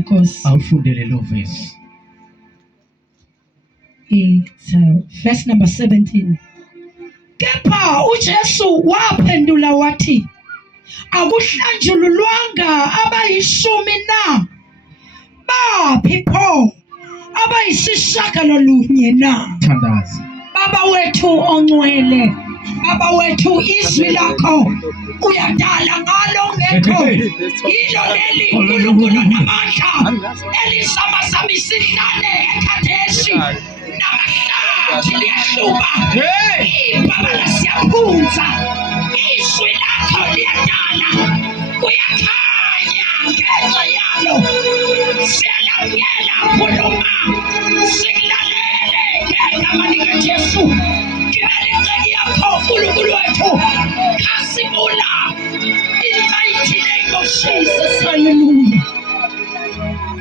Nkosi. awufundele lo verse. It's verse number 17. Kepha uJesu waphendula wathi, akuhlanjululwanga abayishumi na? Baphi pho abayisishagalolunye na? Thandaza. Baba wethu ongcwele, Baba wethu izwi lakho uyadala ngalo ngekho. Yilo leli uNkulunkulu namandla elisamazama isihlane ekhathesi namahlathi liyahluba. Baba lasiyaphunza, izwi lakho liyadala, kuyakhanya ngenxa yalo. Siyalamukela khuluma, sikulalele ngegama likaJesu. In the mighty name of Jesus, hallelujah.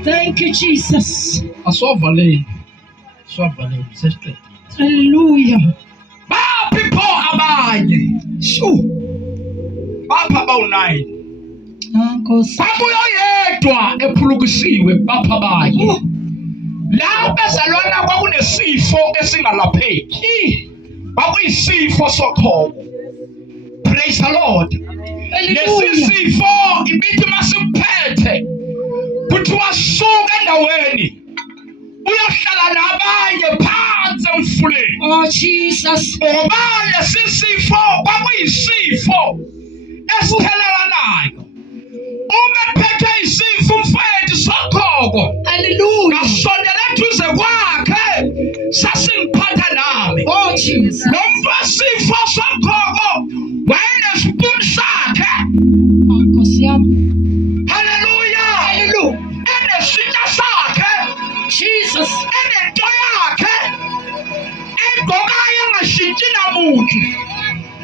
Thank you, Jesus. Aswavaleni. Sesiqedile. Hallelujah. Baphi pho abanye? Bapha bawu-9. Nkosi. Babuya yedwa ephulukisiwe bapha abanye. La bezalwana kwakunesifo esingalapheki. Kwakuyisifo soqhobo. Praise the Lord. Lesi sifo ibithi masiphethe kuthiwa suka endaweni uyohlala nabanye phansi emfuleni. Oh Jesus. Ngoba lesi sifo kwakuyisifo esithelelanayo. Uma ephethe isifo umfowethu soqhobo. Hallelujah. Ngasondela eduze kwakhe sasingiphatha nami. Oh Jesus. Lo muntu wesifo soqhobo wayenesipuni sakhe. Nkosi yami. Hallelujah. Hallelujah. Enesitha sakhe. Jesus. Enento yakhe egqokayo engashintshi namuntu.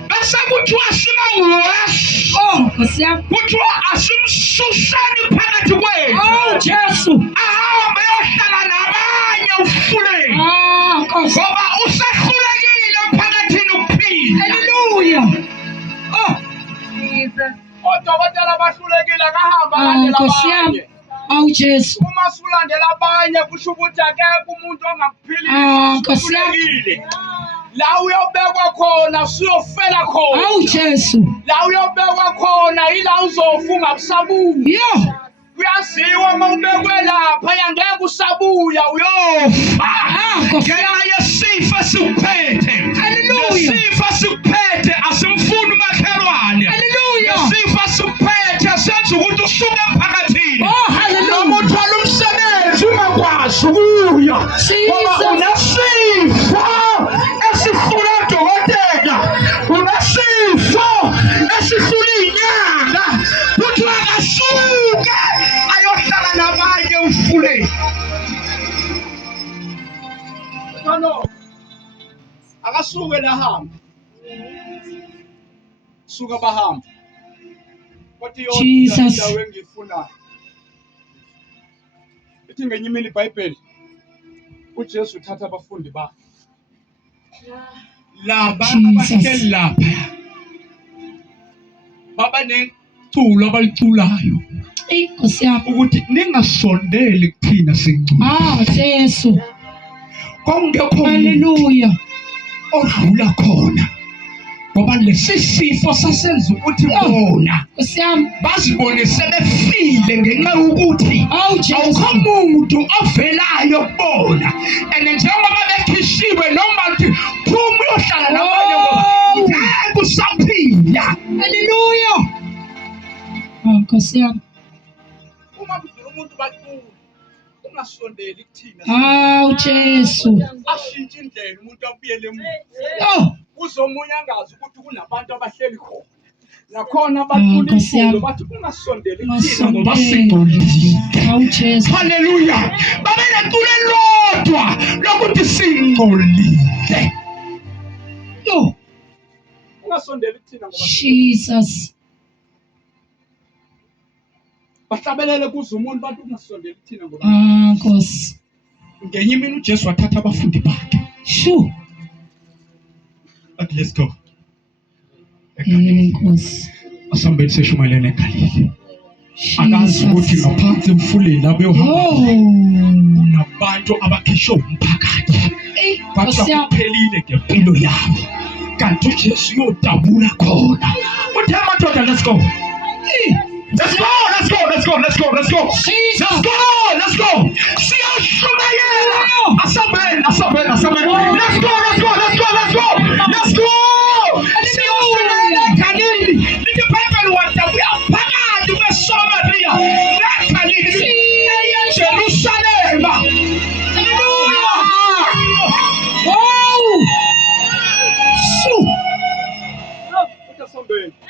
Bese kuthiwa simawesi. Oh Nkosi yami. Kuthiwa asimsuseni phakathi kwethu. Oh Jesu. Ahambe ayohlala nabanye ufuleni. Nkosi. Ngoba usehlulekile phakathini ukuphila. Hallelujah. Oh Jesus. Odokotela bahlulekile kahamba landela Nkosi yami. abanye. Oh Jesu. Uma sulandela abanye kusho ukuthi akekho umuntu ongakuphilisa. Nkosi yami. Uhlulekile. La uyobekwa khona usuyofela khona. Oh Jesu. La uyobekwa khona ila uzofa ungabusabuya. Yo. Kuyaziwa uma ubekwe lapha yangeke usabuya uyofa. Nkosi Ngenxa yami. yesifo esikuphethe. Hallelujah. Lesifo esikuphethe asimfuni umakhelwane. Hallelujah. Lesifo esikuphethe senza ukuthi usuke emphakathini. Oh hallelujah. Noma uthwala umsebenzi ungakwazi ukuya. Ngoba unesifo esifuna odokotela. Unesifo esifuna inyanga. Kuthiwa akasuke ayohlala nabanye ufuleni. Akasuke lahamba. Suka bahamba. Jesus. Indawo engiyifunayo. Ithi ngenye imini iBhayibheli uJesu uthatha abafundi bakhe. Laba abahleli lapha baba neculo abaliculayo Nkosi yami. ukuthi ningasondeli kuthina singcwele. Jesu. Kwakungekho umuntu Hallelujah. odlula khona. Ngoba lesi sifo sasenza ukuthi bona Nkosi yami. bazibone sebefile ngenxa yokuthi Oh Jesu. awukho umuntu ovelayo kubona. And njengoba bekhishiwe noma uthi phuma uyohlala nabanye ngoba ngeke usaphila. Hallelujah. Nkosi yami. Uma kudlula umuntu bacula ungasondeli kuthina. Jesu. Ashintshe indlela umuntu abuyele emuva. Oh. Kuzomunye angazi ukuthi kunabantu abahleli khona. Nakhona abacula Nkosi yami. iculo bathi ungasondeli kuthina ngoba singcolile. Oh Jesu. Hallelujah. Babeneculo elodwa lokuthi singcolile. Yo. Ungasondeli kuthina ngoba Jesus. bahlabelele kuze umuntu bantu ungasondeli kuthina ngoba Nkosi. ngenye imini uJesu wathatha abafundi bakhe. Shu. Let's go. Nkosi. Asambeni seshumayelene eGalile. akazi ukuthi Jesus. ngaphansi emfuleni abeyohamba Oh. kunabantu abakhishwe umphakathi Hey, bathi Nkosi yami. kuphelile ngempilo yabo kanti uJesu uyodabula khona uthe madoda let's go. Let's go, let's go, let's go, let's go, let's go. Jesus. Let's go, let's go. Siyashumayela. Asambeni, asambeni, asambeni. Let's go, let's go, let's go, let's go. Let's go. Siyashumayela kanini. Lithi Bible wadabuya phakathi kweSamaria neGalili eyeJerusalema. Oh.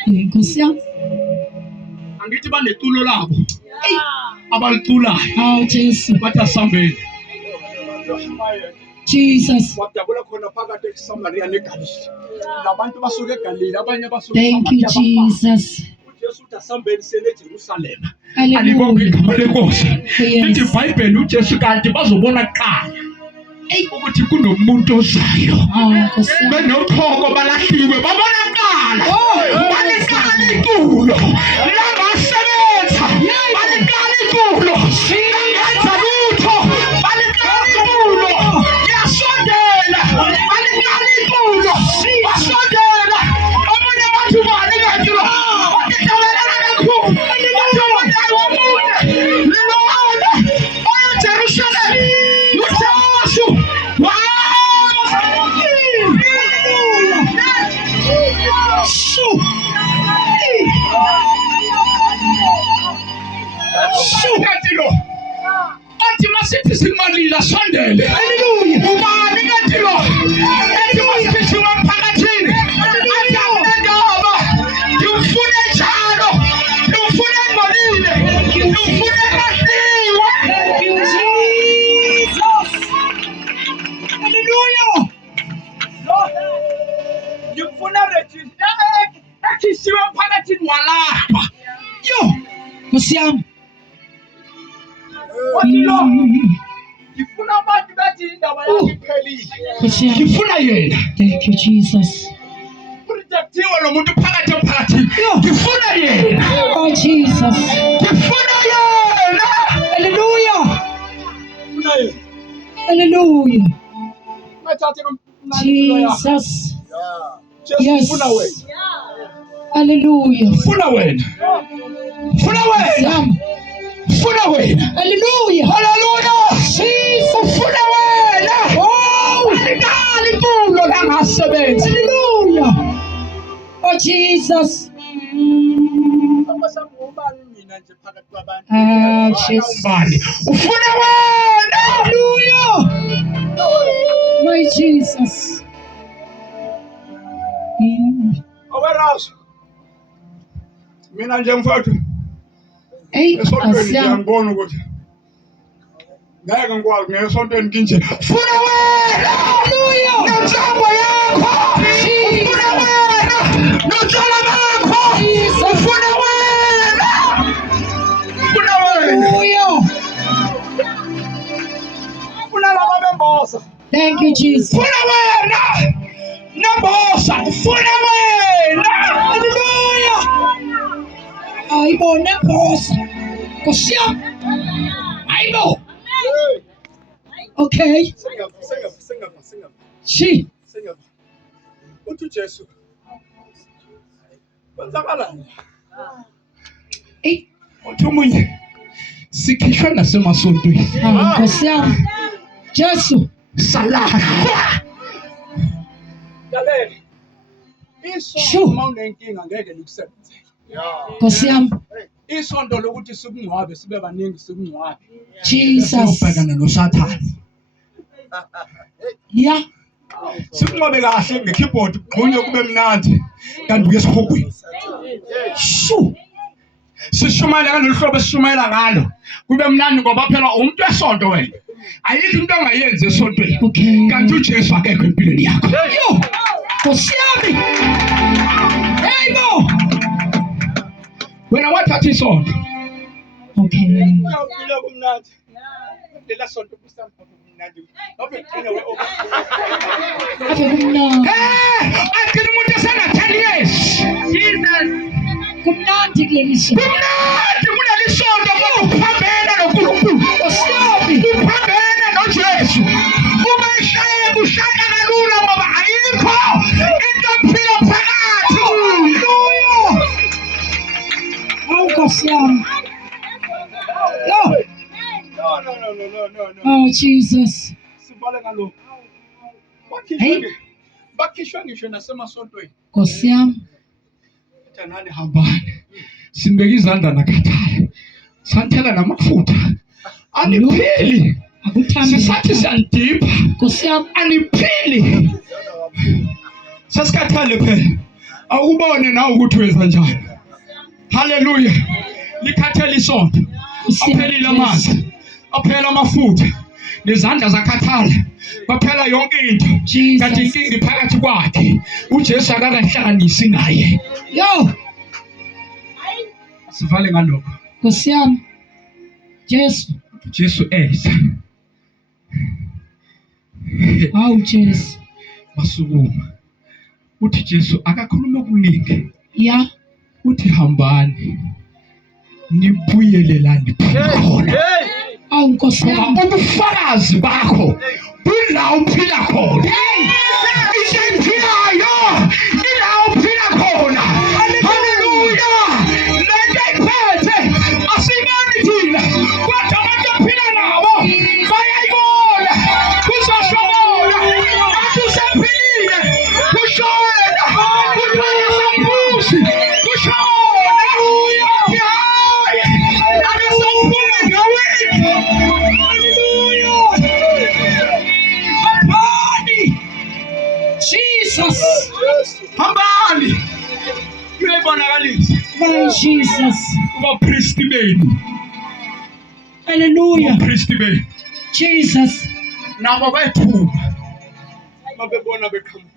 Nkosi yami. Angithi banetulo labo. Abalithulayo. Hawu Jesu. Bathi asambeni. Jesus. Wadabula khona phakathi eSamaria neGalili. Labantu basuka eGalili abanye basuka Thank you, Jesus. uJesu uthi asambeni sele eJerusalema. Alibonge Hallelujah. igama lenkosi. Yes. Lithi iBhayibheli uJesu kanti bazobona kuqala ukuthi kunomuntu ozayo. Hawu Nkosi yami. Benochoko balahliwe babonakala. Balikala itulo langasebenza. Balikala itulo langenza lutho. Balikala itulo yasondela. Balikala itulo wasondela. Omunye wathi bani kanti lo? Wakitabelana kakhulu. Wathi omunye womunye. Lilona oyeJerusalema. Ujesu. Shukatilo. Athi masithi simalila sondele. Hallelujah. Ubani katilo. Ethi masithi wamphakathini. Athi akunendaba. Ngifuna njalo. Ngifuna ngolile. Ngifuna ngahliwe. Thank you, Jesus. Hallelujah. Ngifuna register. Akhishiwe emphakathini walapha. Yo. Nkosi yami. Ngifuna abantu bathi indaba yakhe iphelile. Nkosi yami. Ngifuna yena. Thank you, Jesus. Rejectiwe lo muntu phakathi emphakathini. Ngifuna yena. Oh, Jesus. Ngifuna yena. Hallelujah. Ngifuna yena. Hallelujah. Mathathe Jesus. Just Yes. ngifuna wena. Hallelujah. Ngifuna wena. Ngifuna Nkosi wena. yami. Ngifuna wena. Hallelujah. Hallelujah. Jesus. Ufuna wena. Oh. Balikala itulo langasebenza. Hallelujah. Oh, Jesus. Ah, Jesus. Umbani. Ufuna wena. Hallelujah. My Jesus. Awerazo. Mina nje mfowethu Hey, esontweni Nkosi yami. ngiyangibona ukuthi ngeke ngikwazi ngesontweni kinje. Funa wena. Hallelujah. Nenhlobo yakho. Ufuna wena. Notshwala bakho. Ufuna wena. Ufuna wena. Hallelujah. Ufuna laba bembosa. Thank you, Jesus. Ufuna wena. Nembosa. Ufuna wena. Hallelujah. Ayibone Nkosi. Nkosi yami. Ayibo. Okay. Singapha. She. Uthi uJesu. Kwenzakalani? Hey. Uthi umunye sikhishwe nasemasontweni. Nkosi yami. Jesu. Salahlwa. Lalela. Isonto uma unenkinga ngeke likusebenzele. Nkosi yami. Isonto lokuthi sikungcwabe sibe baningi sikungcwabe. Jesus. Siyobhekana noSathane. Yeah. Sikungcwabe kahle ngekeyboard gqonye kube mnandi kanti uye esihogweni. Shu. Sishumayela ngalolu hlobo esishumayela ngalo. Kube mnandi ngoba phela umuntu wesonto wena. Ayikho into ongayenzi esontweni. Okay. Kanti uJesu akekho empilweni yakho. Yo. Nkosi yami. Hey bo. Wena wathatha isonto. Okay. Uyawuphila kumnandi. Lela sonto kusampa kumnandi. Ngoba ugcina Ave kumnandi. agcina umuntu esena 10 years. Jesus. Kumnandi kuleli shop. Kumnandi kuleli isonto kodwa uphambene noNkulunkulu. Uphambene noJesu. Uma eshaya ushaya kalula ngoba ayikho into ephila phakathi. Oh, Nkosi yami. Oh, Jesus. Sibale ngalokho. Hey. Bakhishwa ngisho nasemasontweni. Nkosi yami. Nani hambani. Simbeka izandla nakhathale. Santhela namafutha. Aniphili. Sisathi siyandipha. Nkosi yami. Aniphili. Sasikhathale phela. Awubone nawe ukuthi wenza njani. Hallelujah. Likhathele isonto. Aphelile amanzi. Aphela amafutha. Nezandla zakhathala. Baphela yonke into. Kanti inkinga iphakathi kwakhe. uJesu akakahlanganisi naye. Yo. Sivale ngalokho. Nkosi yami. Jesu eza. Hawu Jesu. Wasukuma. Uthi Jesu akakhuluma okuningi. Ya. Uthi hambani. Nibuyelelani khona. Awu Nkosi yami. Ubufakazi bakho ila uphila khona. Isemphilayo ila uphila khona. Hallelujah. Lento iphethe asibani thina. Kodwa abantu aphila nabo bayayibona. Kuzoshona. Athi usemphilile. Kushona. Kuthanda sambusi. Kushona. Athi hayi. Akasaphuma ngaweni. Hallelujah. Jesus. Hambani. Uyayibonakalisa. My Jesus. Abapristi benu. Hallelujah. Abapristi benu. Jesus. Nabo bayethuma. Babebona beqhamuka.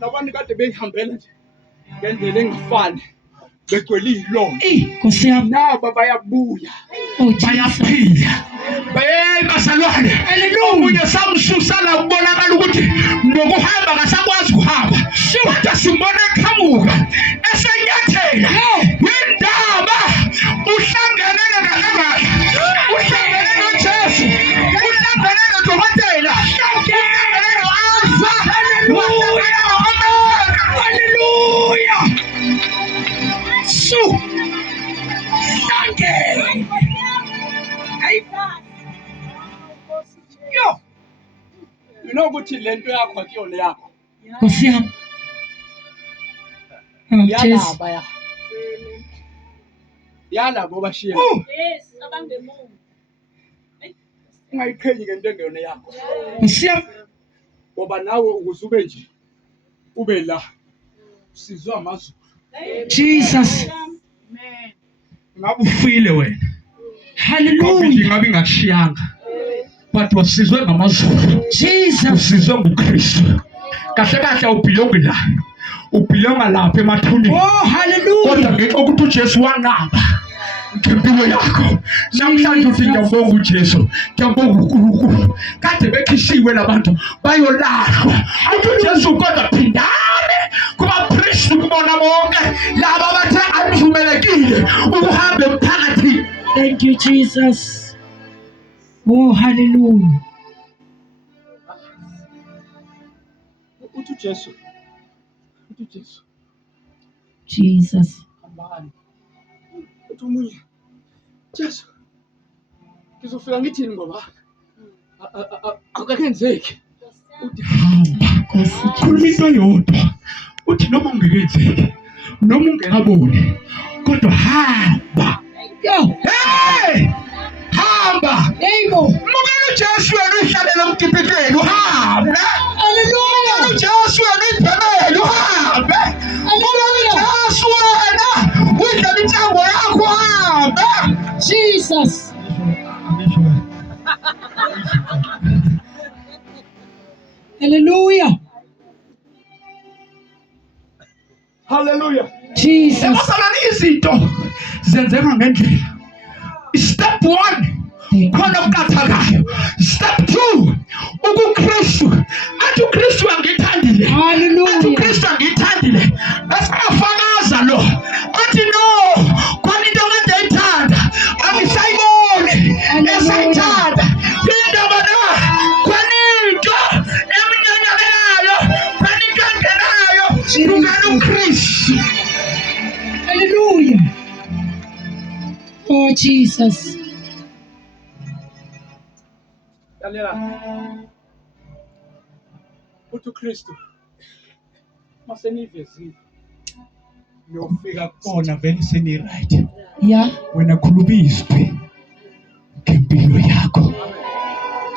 Nabantu kade behambela nje. Ngendlela engafani. Begcwele ilonto. Nkosi yami. Nabo bayabuya. Oh Jesus. Bayaphila. Basalwane. Omunye samsusa la kubonakala ukuthi ngokuhamba akasakwazi ukuhamba. Kodwa simbona eqhamuka. Esenyathela. Indaba uhlangene nakahle. Uhlangene noJesu. Uhlangene noDokotela. Uhlangene noAlpha. Uhlangene noOmega. Hallelujah. So. Hlangene. Yo. Ukuthi lento yakho akuyona yakho. Nkosi yami. Oh Jesus. Yalaba ya. Yalabo bashiya. Yes, abangemuva. Ungayiqhenyi ngento engeyona yakho. Nkosi yami. Ngoba nawe ukuze ube nje ube la. Usizwe amazulu. Jesus. Amen. Ngabe ufile wena. Hallelujah. Ngabe ngakushiyanga. But wasizwe ngamazulu. Jesus. Usizwe nguKristu. Kahle kahle ubhilonga la. Ubhilonga lapha emathuneni. Oh hallelujah. Kodwa ngenxa ukuthi uJesu wanqaba ngempilo yakho. Namhlanje uthi ngiyabonga uJesu. Ngiyabonga uNkulunkulu. Kade bekhishiwe labantu bayolahlwa. Uthi uJesu kodwa phindane kuba priest kubona bonke laba bathe avumelekile ukuhamba emphakathini. Thank you Jesus. Oh hallelujah. Uthi uJesu. Uthi uJesu. Jesus. Hambani. Uthi umunye. Jesu. Ngizofika ngithini ngoba akakenzeki. Uthi hamba. Khuluma into yodwa. Uthi noma ungekenzeki. Noma ungekaboni. Kodwa hamba. Yo. Hey! Hamba. Yebo. Mukela uJesu wena uhlalela umkipitweni uhambe. Hallelujah. uJesu wena ibhebele uhambe. Hallelujah. uJesu wena udlala intambo yakho uhambe. Jesus. Hallelujah. Hallelujah. Jesus. Emasalani izinto zenzeka ngendlela. Step 1 khona ukukathakayo. Step 2 ukuKristu. Athi uKristu angithandile. Hallelujah. Athi uKristu angithandile. Asafakaza lo. Athi no. Khona into engade ayithanda. Oh, Jesus. Lalela. Uthi uKristu masenivezile niyofika kubona vele seni-right. Yeah. Wena khuluma izwi ngempilo yakho.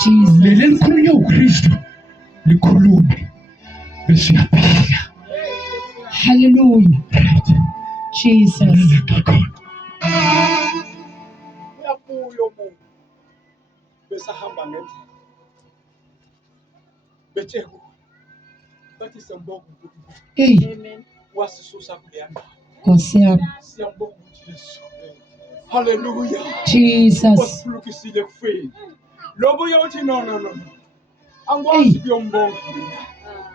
Jesus. Leli likhulunywa uKristu likhulume bese uyaphila. Hallelujah. Right. Jesus. Uyabuya umuntu bese ahamba ngendlela. Bethe kuwe bathi siyambonga uNkulunkulu Hey, Amen. wasisusa kuleya ndawo. Nkosi yami. Siyambonga uJesu. Hallelujah. Jesus. Wasiphulukisile kufeni. Lobo uyothi no. Angikwazi kuyombonga mina.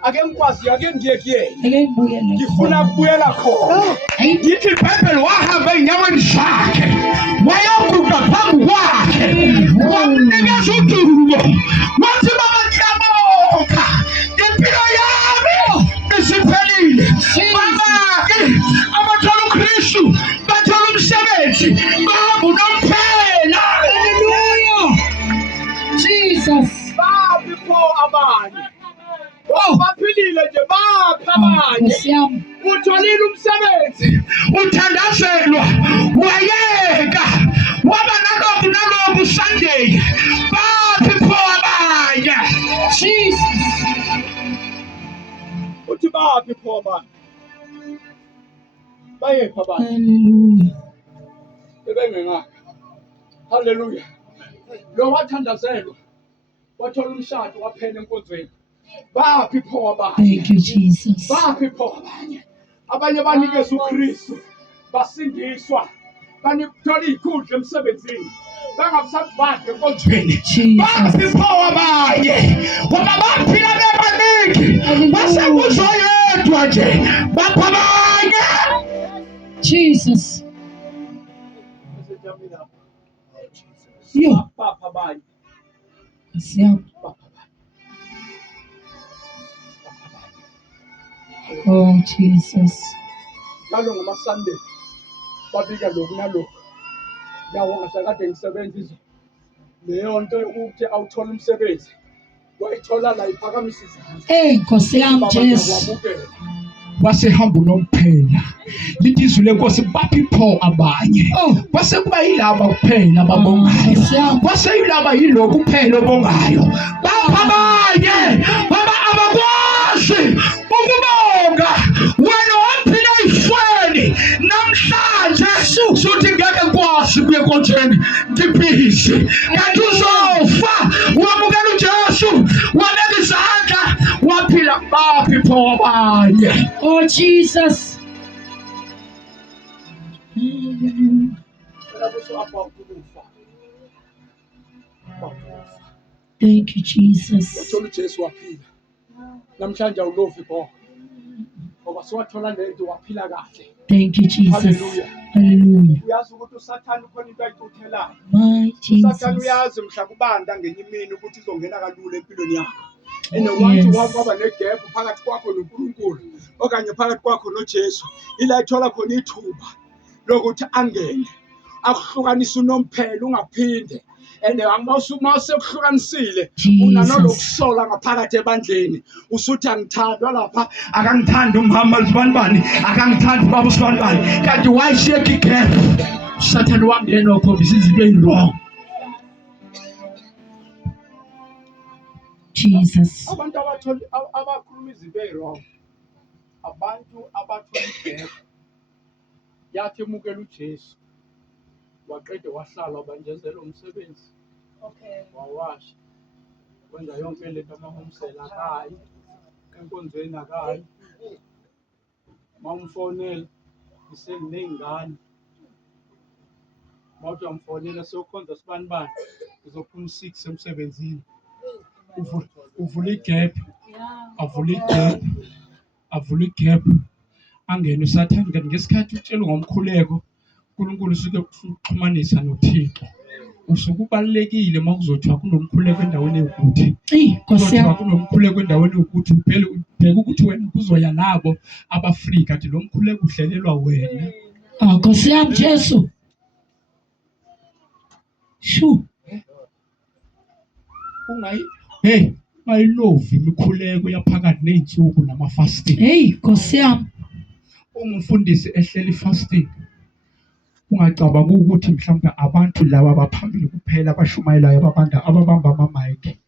Ake ngikwazi ake ngiye kuyena. Ake ngibuyele. Ngifuna kubuyela khona. Hey. Yithi iBhayibheli wahamba ey'nyaweni zakhe wayoguqa phambi kwakhe wamnikeza udumo wathi baba ngiyabonga impilo yami isiphelile. Baba-ke abathola uKristu bathola umsebenzi bahamba unomphela. Hallelujah. Jesus. Baphi pho abanye? Baphilile nje baphi abanye? Nkosi yami. Utholile umsebenzi, uthandazelwa, wayeka, waba nalobu Sunday. Baphi pho abanye? Jesus. Uthi baphi pho abanye? Bayephi abanye? Hallelujah. Ebengengaka. Hallelujah. Lo wathandazelwa, wathola umshado waphela enkonzweni. Baphi pho abanye? Thank you, Jesus. Baphi pho abanye? Abanye banikeza uKristu basindiswa banithola izikhundla emsebenzini bangabusabhadle enkonzweni. Baphi Jesus. pho abanye? Ngoba baphila bebaningi basekuzoyedwa nje. Baphi abanye? Jesus. Yo. Baphi abanye? Nkosi yami. Baphi abanye? Oh, Jesus. Lalo ngama-Sunday babika lokhu nalokhu. Nawo ngasakade ngisebenza izolo. Leyo nto yokuthi awuthola umsebenzi wayithola la iphakamisa izandla. Hey, Nkosi yami Jesu. Wakwamukela. Wasehamba unomphela. Lithi izwi lenkosi baphi pho abanye? Oh. Kwase kuba yilaba kuphela ababongayo. Nkosi yami. Kwase yilaba yilokhu kuphela obongayo. Baphi abanye? Baba abakwazi ukubonga. Wena waphila ezifweni namhlanje suthi ngeke ngikwazi kuye enkonzweni ngibhizi. Kanti uzofa wamukela uJesu wabeka izandla waphila. Baphi pho abanye? Oh, Jesus. Hallelujah. Thank you, Jesus. Wathola uJesu waphila. Namhlanje awulovi pho. Ngoba siwathola lento waphila kahle. Thank you, Jesus. Hallelujah. Hallelujah. Uyazi ukuthi uSathane ukhona into ayicuthelayo. My uSathane Jesus. uyazi mhla kubanda ngenye imini ukuthi izongena kalula empilweni yakho. And once Yes. waba negap phakathi kwakho noNkulunkulu okanye phakathi kwakho noJesu, ila ithola khona ithuba lokuthi angene akuhlukanise unomphela ungaphinde. And mawusekuhlukanisile Jesus. unanolokusola ngaphakathi ebandleni usuthi angithandwa lapha akangithandi umhamba usibanibani akangithandi baba usibanibani kanti wayishiyeka igap uSathane wangena wakhombisa izinto ezilwrong. Jesus. Abantu abakhuluma izinto ezilwrong abantu abathola igap yathi emukela uJesu waqeda wahlala wabanjezela umsebenzi. Okay. Wawasha wenza yonke lento amahomsela akayi enkonzweni akayi mawumfonela iseney'ngane mawuthi uyamfonela sewukhonza sibanibani uzophuma 6 emsebenzini uvula igap avula igap angene uSathane kanti ngesikhathi utshela ngomkhuleko uNkulunkulu usuke ukuxhumanisa noThixo. Usuke ubalekile mawuzothiwa kunomkhuleko endaweni ekude. Nkosi yami. Kunomkhuleko endaweni ekude ubheka ukuthi wena kuzoya labo abafree kanti lo mkhuleko uhlelelwa wena. Nkosi yami Jesu. Shu. Ungayilovi imikhuleko yaphakathi ney'nsuku nama-fasting. Hey, Nkosi yami. Uma umfundisi ehleli fasting, ungacabanga ukuthi mhlawumbe abantu laba abaphambili kuphela abashumayelayo ababamba amamayikhi.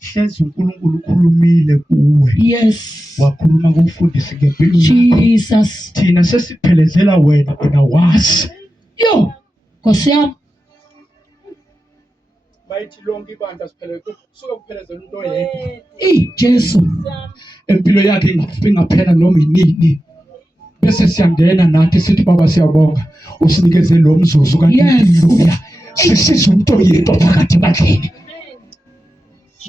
Hlezi uNkulunkulu ukhulumile kuwe. Yes. Wakhuluma kumfundisi ngempilo yakho. Jesus. Thina sesiphelezela wena wazi. Yo, Nkosi yami. Bayithi lonke ibandla siphelele kusuka kuphelezela umuntu oyedwa. Jesu. Empilo yakhe ingaphela noma inini. Bese siyangena nathi sithi Baba siyabonga usinikeze lo mzuzu kanti haleluya. Sisiza umuntu oyedwa phakathi ebandleni.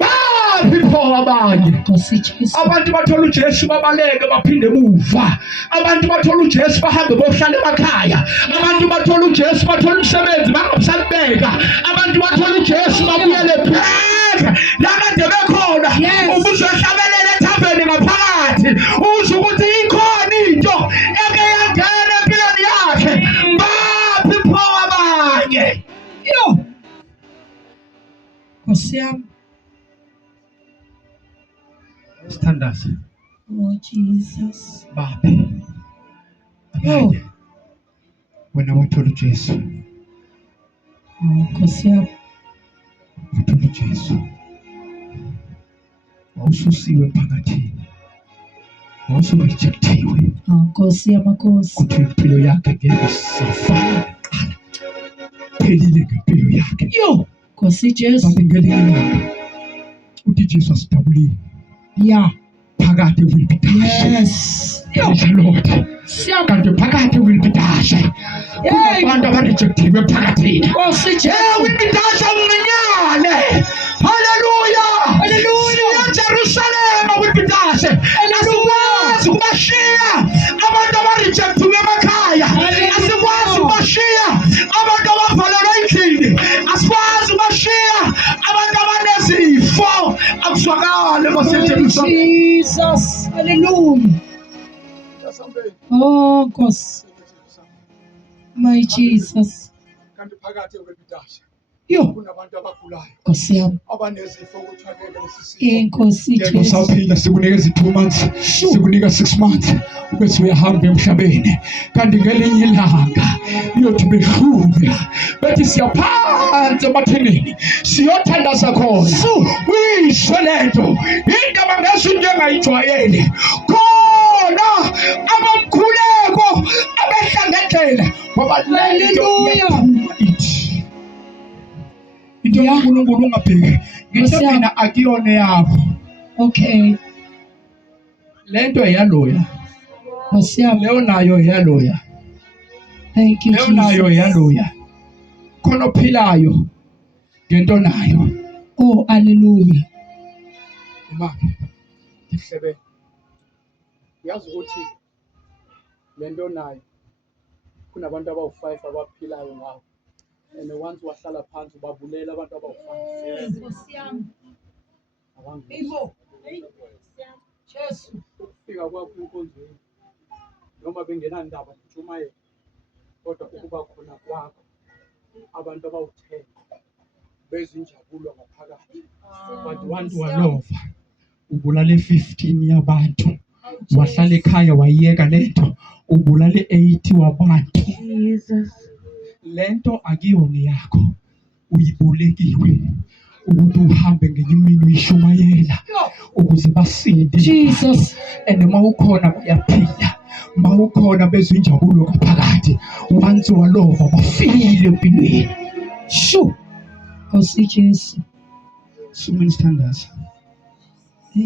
Bapho abanye. Nkosi Jesu. Abantu bathola uJesu babaleke baphinde emuva. Abantu bathola uJesu bahambe bohlala emakhaya. Abantu bathola uJesu bathola umsebenzi bangabusalibeka. Abantu bathola uJesu babuyele phela la kade bekhona. Ubuzohlabelele ethaveni ngaphakathi. Uzwe ukuthi ikhona into eke yangena empilweni yakhe. Bapho abanye. Yo. Nkosi yami. Standards. Oh Jesus. Baba. Yo. Wena wathola uJesu. Nkosi yami. Wathola uJesu. Wawususiwe phakathini. Wawusurejectiwe. Nkosi yamakhosi. Kuthi impilo yakhe ngeke isafana. Phelile ngempilo yakhe. Yo. Nkosi Jesu. Kanti ngelinye ilanga uthi Jesu asidabulile. Yeah. Phakathi will be dashed. Yes. Praise the Lord. Kanti phakathi will be dashed. Abantu abarejectiwe phakathini. Nkosi Jesu. Will be dashed umnyane. Hallelujah. Hallelujah. Jerusalem will be dashed. Asikwazi kubashiya abantu abarejectiwe emakhaya. Asikwazi kubashiya abantu abavalelwe endlini. Asikwazi kubashiya abantu abanezifo. Akuzwakale Oh, Jesus. Hallelujah. Oh, Nkosi. My Jesus. Kanti phakathi will be dashed. Yo. Kunabantu abagulayo. Nkosi yami. Abanezifo ukuthi angeke lesisifo. Nkosi Ngeke Jesu. usaphila sikunikeza 2 months, sikunika 6 months, ubese uyahamba emhlabeni. Kanti ngelinye ilanga uyothi behluka. Bethi siyaphansi ematheneni, siyothandaza khona. Uyisho lento, into abangesinto engayijwayele. Khona abamkhuleko abehlangatlela. Hallelujah. Into uNkulunkulu ungabheki. Ngisho mina akuyona yabo. Okay. Lento eyaloya. Nkosi yami. Leyo nayo eyaloya. Thank you, Leyo nayo Jesus. eyaloya. Khona ophilayo ngento nayo. Oh, hallelujah. Imaphi? Ihlebe. Yazi ukuthi lento nayo kunabantu abawu5 abaphilayo ngawo. And once wahlala phansi babulela abantu abawu5. Nkosi yami. Abangibo. Jesu. Ukufika kwakho enkonzweni noma bengenandaba ngishumayela kodwa ukuba khona kwakho abantu abawu10 bezinjabulo ngaphakathi. But wantu walova ubulale 15 yabantu wahlala ekhaya wayiyeka lento ubulale 80 wabantu. Jesus. Lento akuyona yakho uyibolekiwe ukuthi uhambe ngenye imini uyishumayela ukuze basinde. Jesus. And mawukhona bayaphila, mawukhona bezinjabulo ngaphakathi. Once walova bafile empilweni. Shu. Nkosi Jesu. So many standards.